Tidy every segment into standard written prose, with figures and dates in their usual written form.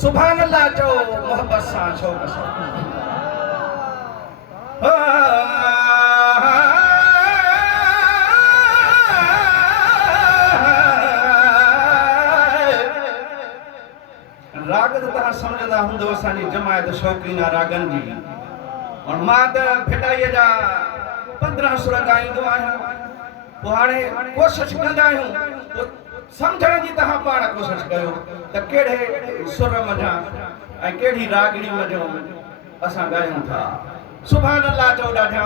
सुभान अल्लाह चो मोहब्बत सां शौक़ सां राग त तव्हां सम्झंदा हूंदव असांजी जमायत शौक़ीन आहे रागनि जी और मां त फिटाईअ जा 15 सुर ॻाईंदो आहियां पोइ हाणे कोशिशि कंदा आहियूं समझण जी तव्हां पाण कोशिशि कयो त कहिड़े सुर मञा ऐं कहिड़ी रागड़ी मञो असां ॻायूं था सुभान अल्लाह चओ ॾाढा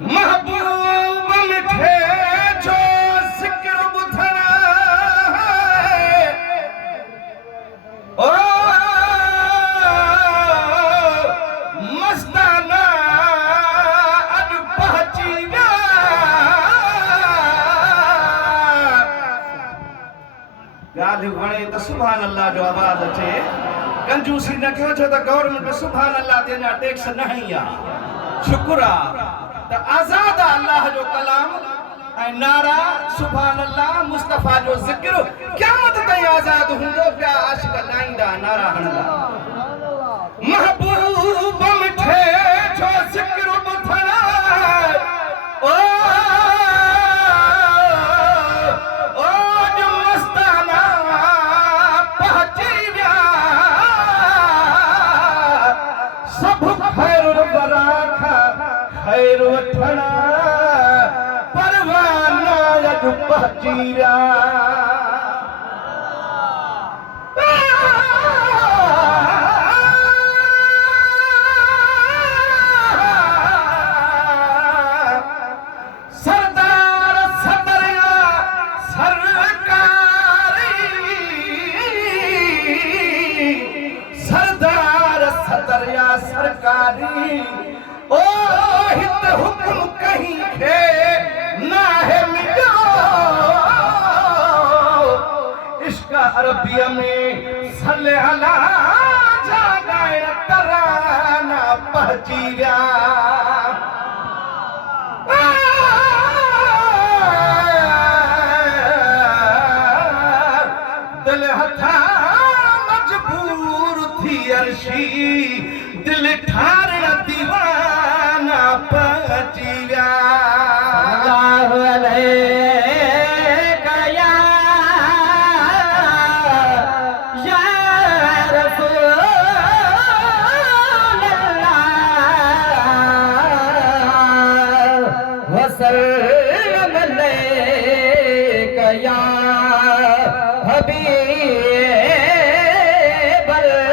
महबूब मिठे जो ज़िक्र ॿुधणु ओ मस्ताना अॼु पहुची विया ॻाल्हि वणे त सुभान अल्लाह जो आवाज़ अचे कंजूसी न कयो छो त गवर्नमेंट सुभान अल्लाह ते अञा टैक्स न ई आहे शुक्र आहे त आज़ाद अल्लाह जो कलाम ऐं नारा सुभान अल्लाह मुस्तफ़ा जो ज़िक्र क़यामत ताईं आज़ाद हूंदो पिया आशिक ॻाईंदा नारा हणंदा महबूब मिठे जो ज़िक्र ॿुधणु ओ अॼु मस्ताना पहुची विया सभु ख़ैर बराख खैर वठण परवाना अॼु पहुची विया सरदार सदरिया सरकारी सरदार सदरिया सरकारी ओ हित हुक्म कहीं खे नाहे मिलो इश्क अरबिया में सल्ले अला जा गायण तराना पहुची विया दिल हथा मजबूर थी अर्शी दिल ठारण दीवाना पहुची विया अल्लाह अलैका या रसूल अल्लाह वसल्लम अलैका या हबीब अल्लाह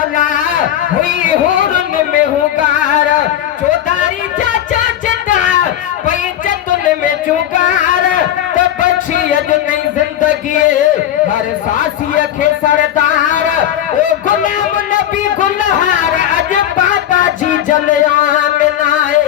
Allah हुई हुरन में हुगार चौधारी चाचा चंदा पई चतुन में चुगार त बची अज नई जिंदगी हर सासी के सरदार ओ गुलाम नबी गुलहार अज पाता जी जलयान नाए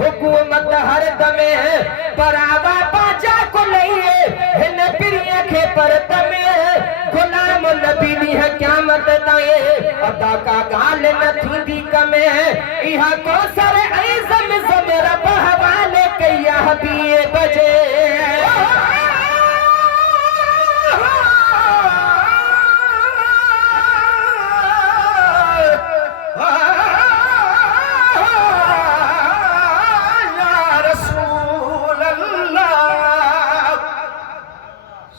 हुकूमत हर दमे परावा बाजा को लइए हिन पिरिया के परत में गुलाम नबी दी है क़यामत ताए अदा का गाल न थींदी कमे इहा को सर ऐज़म ज़म रब हवाले कया हबीए बजे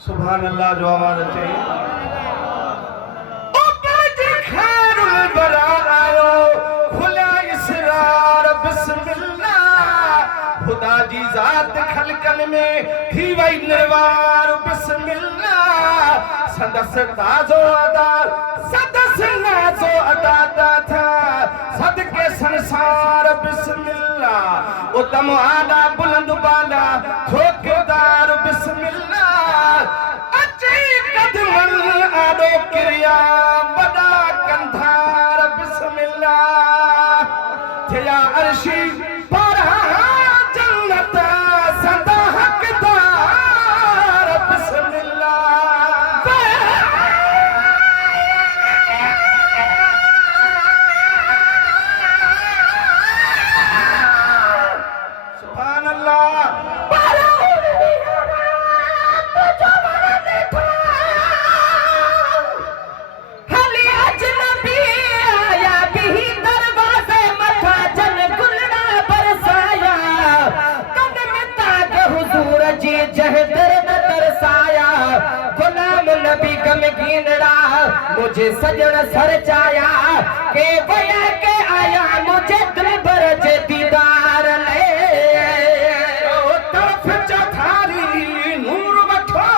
सुभान अल्लाह जो आवाज अचे ओ बाजी खैरुल बरा आयो खुला इसरार बिस्मिल्लाह खुदा जी जात खलकन में थी वई निर्वार बिस्मिल्लाह सदस ताजो अदा सदस नाजो अदा था सदके संसार बिस्मिल्लाह उतम आला बुलंद बाला ठोकदार बिस्मिल्लाह आडो क्रिया बड़ा कंधार बिस्मिल्लाह थिया अर्शी पर जन्नत सदा हकदार बिस्मिल्लाह सुभान अल्लाह मुझे सजन सर चाया के बया के आया मुझे दिल भर जे दीदार ले ओ तरफ चौधारी नूर वठो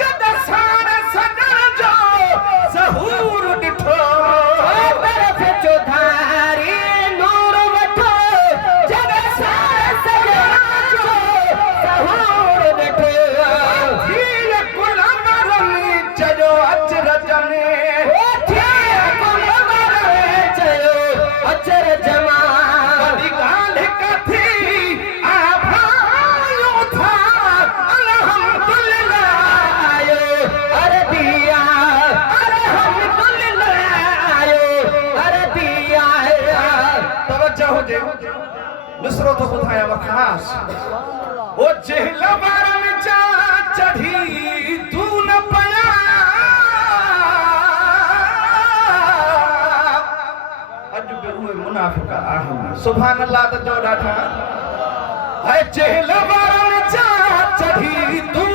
जद सारे सजन जो ज़हूर डिठो तरफ चौधारी नूर वठो जद सारे सजन जो ज़हूर डिठो धीर गुलाम रमी चलो अचरज मिसरो तो बुधाया वखास ओ जेहला बारन चा चढ़ी तू न पया अज बे उए मुनाफिक आहिन सुभान अल्लाह त जो ॾाढा है जेहला बारन चा चढ़ी तू